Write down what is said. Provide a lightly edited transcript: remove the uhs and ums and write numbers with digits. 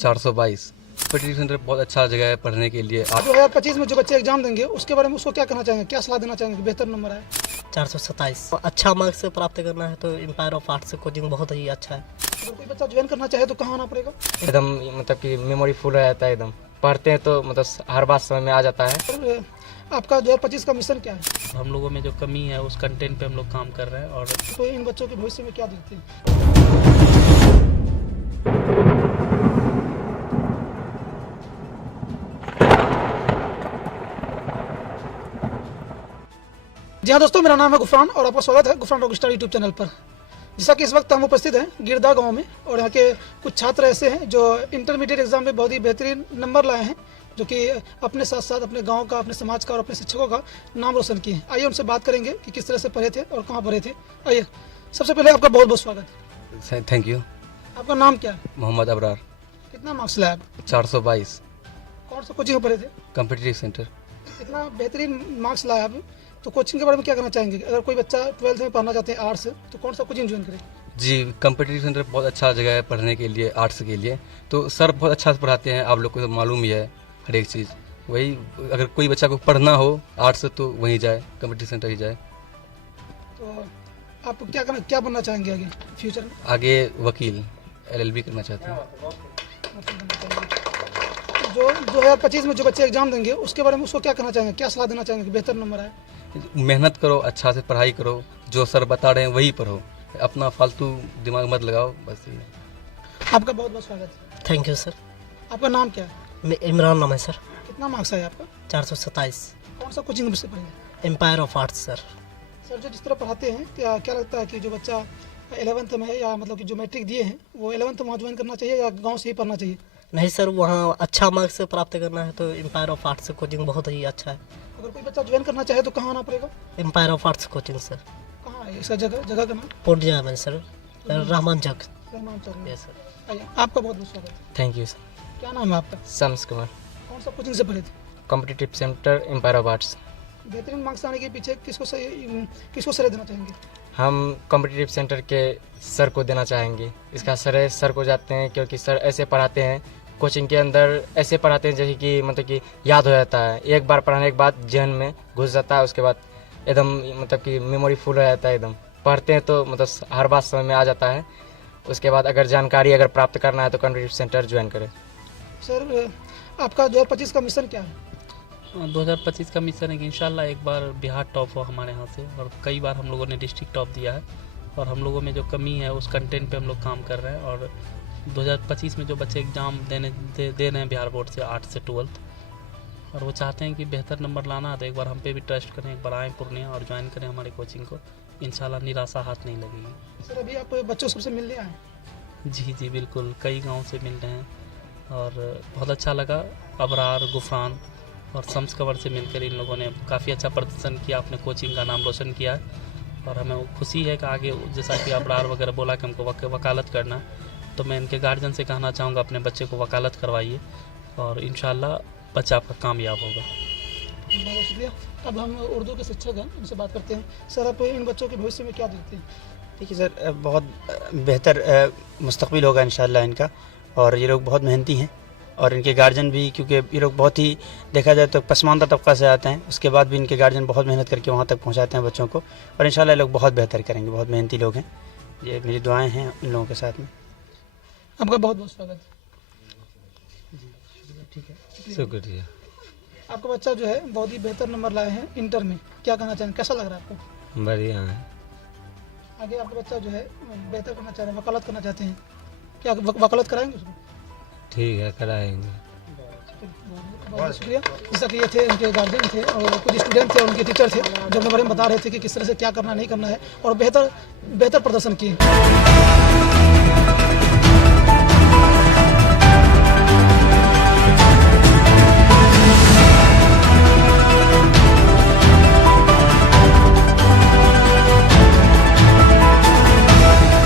422 competitive centre बहुत अच्छा जगह है पढ़ने के लिए। 2025 में जो बच्चे एग्जाम देंगे उसके बारे में उसको क्या कहना चाहेंगे, क्या सलाह देना चाहेंगे? बेहतर नंबर आए। 427 अच्छा मार्क्स प्राप्त करना है तो एम्पायर ऑफ आर्ट्स कोचिंग बहुत ही अच्छा है। अगर कोई बच्चा ज्वाइन करना चाहे तो कहाँ आना पड़ेगा? एकदम मतलब कि मेमोरी फुल रहता है, एकदम पढ़ते हैं तो मतलब हर बात समझ में आ जाता है। और आपका 2025 का मिशन क्या है? हम लोगों में जो कमी है उस कंटेंट पे हम लोग काम कर रहे हैं। और तो इन बच्चों के भविष्य में क्या देखते हैं? जी हाँ दोस्तों, मेरा नाम है गुफरान और आपका स्वागत है गुफरान रॉकस्टार यूट्यूब चैनल पर। जैसा कि इस वक्त हम उपस्थित हैं गिरदा गांव में और यहाँ के कुछ छात्र ऐसे हैं जो इंटरमीडिएट एग्जाम में बहुत ही बेहतरीन नंबर लाए हैं, जो कि अपने साथ साथ अपने गांव का, अपने समाज का और अपने शिक्षकों का नाम रोशन किए हैं। आइए उनसे बात करेंगे कि किस तरह से पढ़े थे और कहाँ पढ़े थे। आइए, सबसे पहले आपका बहुत बहुत स्वागत। Thank you. आपका नाम क्या है? मोहम्मद अबरार। कितना मार्क्स लाया आप? 422 कौन सा कोचिंग में पढ़े थे? Competitive centre. इतना बेहतरीन मार्क्स लाया आप, तो कोचिंग के बारे में क्या कहना चाहेंगे? अगर कोई बच्चा 12th में पढ़ना चाहते हैं आर्ट्स, तो कौन सा कोचिंग ज्वाइन करे? जी, कॉम्पिटिटिव सेंटर बहुत अच्छा जगह है पढ़ने के लिए, आर्ट्स के लिए। तो सर बहुत अच्छा से पढ़ाते हैं, आप लोग को तो मालूम ही है हर एक चीज़। वही अगर कोई बच्चा को पढ़ना हो आर्ट्स तो वहीं जाए, कॉम्पिटिटिव सेंटर ही जाए। तो आप क्या बनना चाहेंगे आगे फ्यूचर में? आगे वकील LLB करना चाहते हैं। जो 2025 में जो बच्चे एग्जाम देंगे उसके बारे में उसको क्या कहना चाहेंगे, क्या सलाह देना चाहेंगे कि बेहतर नंबर आए? मेहनत करो, अच्छा से पढ़ाई करो, जो सर बता रहे हैं वही पढ़ो, अपना फालतू दिमाग मत लगाओ, बस ये। आपका बहुत बहुत स्वागत है। Thank you sir. आपका नाम क्या है? इमरान नाम है सर। कितना मार्क्स आया आपका? 427 कौन सा कोचिंग से पढ़े? Empire of arts sir. Sir जो जिस तरह पढ़ाते हैं, क्या लगता है कि जो बच्चा 11th में है या मतलब कि जो मैट्रिक दिए हैं वो 11th वहाँ ज्वाइन करना चाहिए या गाँव से ही पढ़ना चाहिए? नहीं सर, वहाँ अच्छा मार्क्स प्राप्त करना है तो एम्पायर ऑफ आर्ट्स कोचिंग बहुत ही अच्छा है। अगर कोई बच्चा ज्वाइन करना चाहे तो कहाँ आना पड़ेगा? Empire of arts coaching sir. कहाँ है इसका जगह का नाम? पूर्णिया में सर, रहमान चक। रहमान चौक में। Yes sir. आइए, आपका बहुत बहुत स्वागत है। Thank you sir. क्या नाम है आपका? शम्स कुमार। कौन सा कोचिंग से पढ़े थे? Competitive center empire of arts. बेहतरीन मार्क्स आने के पीछे किसको श्रेय देना चाहेंगे? हम कॉम्पिटिटिव सेंटर के सर को देना चाहेंगे। इसका श्रेय सर को जाते हैं, क्योंकि सर ऐसे पढ़ाते हैं, कोचिंग के अंदर ऐसे पढ़ाते हैं जैसे कि मतलब कि याद हो जाता है, एक बार पढ़ाने के बाद जहन में घुस जाता है, उसके बाद एकदम मतलब कि मेमोरी फुल हो जाता है, एकदम पढ़ते हैं तो मतलब हर बात समझ में आ जाता है। उसके बाद अगर जानकारी प्राप्त करना है तो कॉम्पिटिटिव सेंटर ज्वाइन करें। सर आपका 2025 का मिशन क्या है? 2025 का मिशन है कि इंशाल्लाह एक बार बिहार टॉप हो हमारे यहाँ से। और कई बार हम लोगों ने डिस्ट्रिक्ट टॉप दिया है और हम लोगों में जो कमी है उस कंटेंट पे हम लोग काम कर रहे हैं। और 2025 में जो बच्चे एग्ज़ाम दे रहे हैं बिहार बोर्ड से 8 से 12th, और वो चाहते हैं कि बेहतर नंबर लाना है तो एक बार हम पे भी ट्रस्ट करें, एक बार आएँ पूर्णिया और ज्वाइन करें हमारे कोचिंग को। इंशाल्लाह निराशा हाथ नहीं लगेगी। सर अभी आप बच्चों सबसे मिलने आए? जी बिल्कुल, कई गाँव से मिल रहे हैं और बहुत अच्छा लगा। अबरार, गुफरान और शम्स कंवर से मिलकर इन लोगों ने काफ़ी अच्छा प्रदर्शन किया, अपने कोचिंग का नाम रोशन किया है। और हमें खुशी है कि आगे जैसा कि अबरार वगैरह बोला कि हमको वकालत करना, तो मैं इनके गार्जियन से कहना चाहूँगा अपने बच्चे को वकालत करवाइए और इंशाल्लाह बच्चा आपका कामयाब होगा। बहुत शुक्रिया। अब हम उर्दू के शिक्षक हैं, उनसे बात करते हैं। सर आप इन बच्चों के भविष्य में क्या देखते हैं? देखिए सर, बहुत बेहतर मुस्तकबिल होगा इंशाल्लाह इनका। और ये लोग बहुत मेहनती हैं और इनके गार्जियन भी, क्योंकि ये लोग बहुत ही देखा जाए तो पसमानदा तबका से आते हैं, उसके बाद भी इनके गार्जियन बहुत मेहनत करके वहाँ तक पहुँचाते हैं बच्चों को। और इंशाल्लाह ये लोग बहुत बेहतर करेंगे, बहुत मेहनती लोग हैं। ये मेरी दुआएँ हैं इन लोगों के साथ में। आपका बहुत बहुत स्वागत है। शुक्रिया। आपका बच्चा जो है बहुत ही बेहतर नंबर लाए हैं इंटर में, क्या कहना चाहेंगे, कैसा लग रहा है आपको? बढ़िया है। आगे आपका बच्चा जो है बेहतर करना चाह रहे हैं, वकालत करना चाहते हैं, क्या वकालत कराएंगे उसको? ठीक है, कराएंगे। बहुत शुक्रिया। जैसा कि ये थे उनके गार्जियन थे और कुछ स्टूडेंट थे, उनके टीचर थे, जो अपने बारे में बता रहे थे कि किस तरह से क्या करना नहीं करना है और बेहतर प्रदर्शन किए।